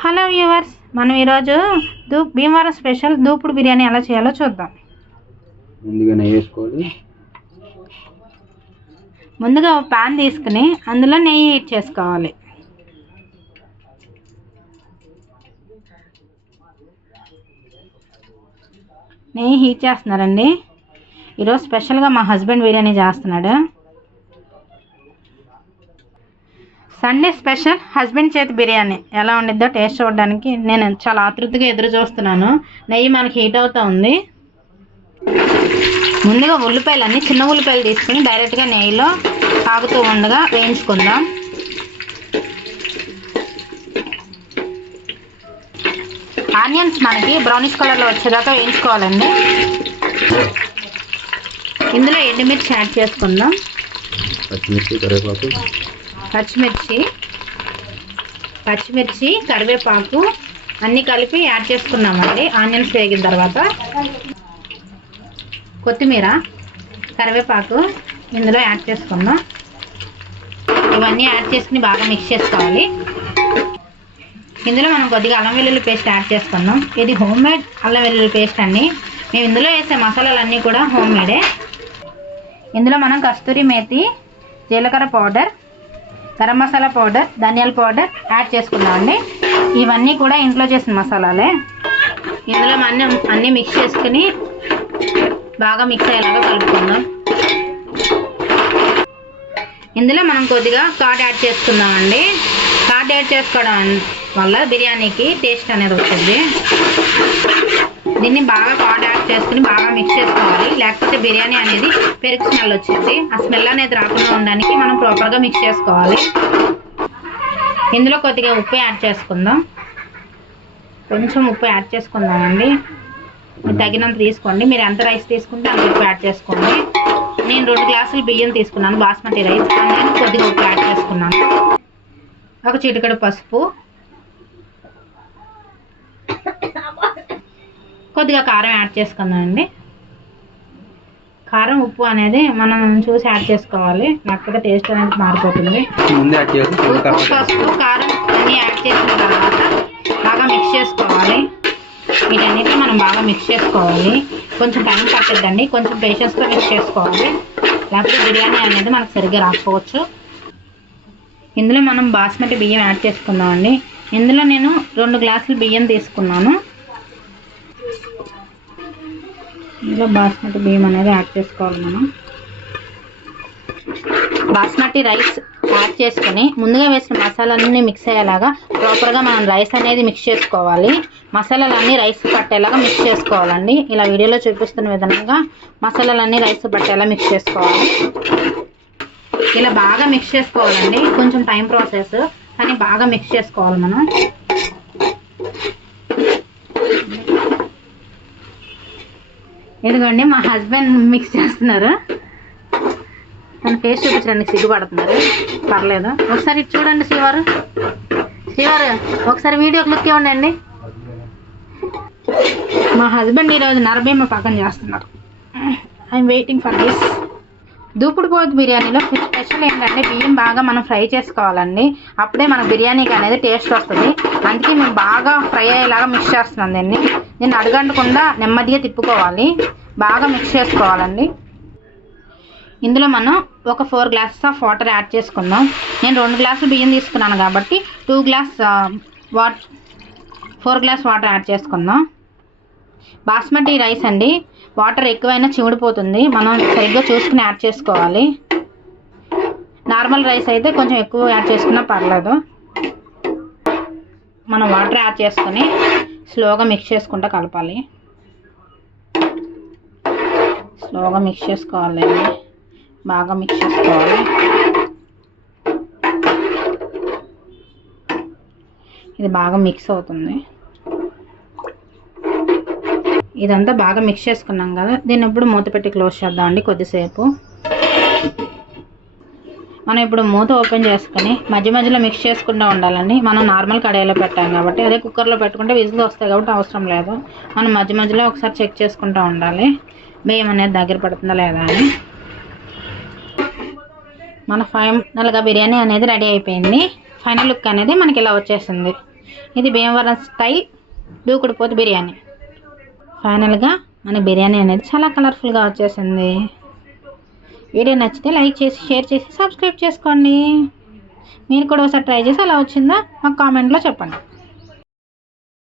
Hello viewers, మనం ఈరోజు Bhimavaram special దూపుడు biryani ఎలా చేయాలో చూద్దాం. ముందుగా నెయ్యి వేసుకోవాలి. ముందుగా ఒక పాన్ తీసుకుని అందులో నెయ్యి హీట్ చేసుకోవాలి. నెయ్యి హీట్ చేస్తున్నారండి. ఈరోజు స్పెషల్గా మా హస్బెండ్ బిర్యానీ చేస్తున్నాడు. సండే స్పెషల్ హస్బెండ్ చేతి బిర్యానీ ఎలా ఉండిద్దో టేస్ట్ చూడడానికి నేను చాలా ఆతృతగా ఎదురు చూస్తున్నాను. నెయ్యి మనకి హీట్ అవుతూ ఉంది. ముందుగా ఉల్లిపాయలన్నీ చిన్న ఉల్లిపాయలు తీసుకుని డైరెక్ట్గా నెయ్యిలో తాగుతూ ఉండగా వేయించుకుందాం. ఆనియన్స్ మనకి బ్రౌనిష్ కలర్లో వచ్చేదాకా వేయించుకోవాలండి. ఇందులో ఎండుమిర్చి యాడ్ చేసుకుందాం. పచ్చిమిర్చి కరివేపాకు అన్నీ కలిపి యాడ్ చేసుకున్నామండి. ఆనియన్స్ వేగిన తర్వాత కొత్తిమీర కరివేపాకు ఇందులో యాడ్ చేసుకుందాం. ఇవన్నీ యాడ్ చేసుకుని బాగా మిక్స్ చేసుకోవాలి. ఇందులో మనం కొద్దిగా అల్లం వెల్లుల్లి పేస్ట్ యాడ్ చేసుకుందాం. ఇది హోమ్ మేడ్ అల్లం వెల్లుల్లి పేస్ట్ అండి. మేము ఇందులో వేసే మసాలాలన్నీ కూడా హోమ్ మేడే. ఇందులో మనం కస్తూరి మేతి, జీలకర్ర పౌడర్, గరం మసాలా పౌడర్, ధనియాల పౌడర్ యాడ్ చేసుకున్నామండి. ఇవన్నీ కూడా ఇంట్లో చేసిన మసాలాలే. ఇందులో మనం అన్నీ మిక్స్ చేసుకుని బాగా మిక్స్ అయ్యేలాగా కలుపుకుందాం. ఇందులో మనం కొద్దిగా కర్డ్ యాడ్ చేసుకుందామండి. కర్డ్ యాడ్ చేసుకోవడం వల్ల బిర్యానీకి టేస్ట్ అనేది వస్తుంది. దీన్ని బాగా కర్డ్ యాడ్ చేసుకుని బాగా మిక్స్ చేసుకోవాలి. లేకపోతే బిర్యానీ అనేది పెరుగు స్మెల్ వచ్చింది. ఆ స్మెల్ అనేది రాకుండా ఉండడానికి మనం ప్రాపర్గా మిక్స్ చేసుకోవాలి. ఇందులో కొద్దిగా ఉప్పు యాడ్ చేసుకుందాం. కొంచెం ఉప్పు యాడ్ చేసుకుందామండి. తగినంత తీసుకోండి. మీరు ఎంత రైస్ తీసుకుంటే అంత ఉప్పు యాడ్ చేసుకోండి. నేను 2 గ్లాసులు బియ్యం తీసుకున్నాను, బాస్మతి రైస్. అందుకని కొద్దిగా ఉప్పు యాడ్ చేసుకున్నాను. ఒక చిటికెడు పసుపు, కొద్దిగా కారం యాడ్ చేసుకుందామండి. కారం ఉప్పు అనేది మనం చూసి యాడ్ చేసుకోవాలి, లేకపోతే టేస్ట్ అనేది మారిపోతుంది. పసుపు కారం అన్నీ యాడ్ చేసిన తర్వాత బాగా మిక్స్ చేసుకోవాలి. వీటన్నిటిని మనం బాగా మిక్స్ చేసుకోవాలి. కొంచెం టైం పట్టద్దండి, కొంచెం పేషెన్స్తో మిక్స్ చేసుకోవాలి, లేకపోతే బిర్యానీ అనేది మనకు సరిగ్గా రాకపోవచ్చు. ఇందులో మనం బాస్మతి బియ్యం యాడ్ చేసుకుందామండి. ఇందులో నేను 2 గ్లాసులు బియ్యం తీసుకున్నాను. ఇందులో బాస్మతి బియ్యం అనేది యాడ్ చేసుకోవాలి. మనం బాస్మతి రైస్ యాడ్ చేసుకుని ముందుగా వేసిన మసాలాలన్నీ మిక్స్ అయ్యేలాగా ప్రాపర్గా మనం రైస్ అనేది మిక్స్ చేసుకోవాలి. మసాలాలన్నీ రైస్ పట్టేలాగా మిక్స్ చేసుకోవాలండి. ఇలా వీడియోలో చూపిస్తున్న విధంగా మసాలాలన్నీ రైస్ పట్టేలా మిక్స్ చేసుకోవాలి. ఇలా బాగా మిక్స్ చేసుకోవాలండి. కొంచెం టైం ప్రాసెస్, కానీ బాగా మిక్స్ చేసుకోవాలి మనం. ఇదిగోండి మా హస్బెండ్ మిక్స్ చేస్తున్నారు. తన ఫేస్ చూపించడానికి సిగ్గుపడుతున్నారు. పర్లేదు, ఒకసారి చూడండి. శ్రీవారు ఒకసారి వీడియో క్లిక్ ఇవ్వండి. మా హస్బెండ్ ఈరోజు నరభీమ పక్కన చేస్తున్నారు. I'm waiting for this. దూపుడు పోతు బిర్యానీలో స్పెషల్ ఏంటంటే బియ్యం బాగా మనం ఫ్రై చేసుకోవాలండి. అప్పుడే మన బిర్యానీకి అనేది టేస్ట్ వస్తుంది. అందుకే మేము బాగా ఫ్రై అయ్యేలాగా మిక్స్ చేస్తున్నాం. దీన్ని అడగంటకుండా నెమ్మదిగా తిప్పుకోవాలి, బాగా మిక్స్ చేసుకోవాలండి. ఇందులో మనం ఒక 4 గ్లాసెస్ ఆఫ్ వాటర్ యాడ్ చేసుకుందాం. నేను 2 గ్లాసులు బియ్యం తీసుకున్నాను కాబట్టి 4 గ్లాస్ వాటర్ యాడ్ చేసుకుందాం. బాస్మతి రైస్ అండి, వాటర్ ఎక్కువైనా చిమిడిపోతుంది. మనం సరిగ్గా చూసుకుని యాడ్ చేసుకోవాలి. నార్మల్ రైస్ అయితే కొంచెం ఎక్కువ యాడ్ చేసుకున్నా పర్లేదు. మనం వాటర్ యాడ్ చేసుకొని స్లోగా మిక్స్ చేసుకుంటూ కలపాలి. స్లోగా మిక్స్ చేసుకోవాలండి, బాగా మిక్స్ చేసుకోవాలి. ఇది బాగా మిక్స్ అవుతుంది. ఇదంతా బాగా మిక్స్ చేసుకున్నాం కదా, దీన్ని ఇప్పుడు మూత పెట్టి క్లోజ్ చేద్దామండి కొద్దిసేపు. మనం ఇప్పుడు మూత ఓపెన్ చేసుకుని మధ్య మధ్యలో మిక్స్ చేసుకుంటూ ఉండాలండి. మనం నార్మల్ కడాయిలో పెట్టాం కాబట్టి, అదే కుక్కర్లో పెట్టుకుంటే విజిల్ వస్తాయి కాబట్టి అవసరం లేదు. మనం మధ్య మధ్యలో ఒకసారి చెక్ చేసుకుంటూ ఉండాలి బియ్యం అనేది దగ్గర పడుతుందా లేదా అని. మన ఫైనల్గా బిర్యానీ అనేది రెడీ అయిపోయింది. ఫైనల్ లుక్ అనేది మనకి ఇలా వచ్చేసింది. ఇది భీమవరం స్టైల్ దూకుడు పోతు బిర్యానీ. ఫైనల్గా మన బిర్యానీ అనేది చాలా కలర్ఫుల్గా వచ్చేసింది. వీడియో నచ్చితే లైక్ చేసి షేర్ చేసి సబ్స్క్రైబ్ చేసుకోండి. మీరు కూడా ఒకసారి ట్రై చేసి అలా వచ్చిందా మాకు కామెంట్లో చెప్పండి.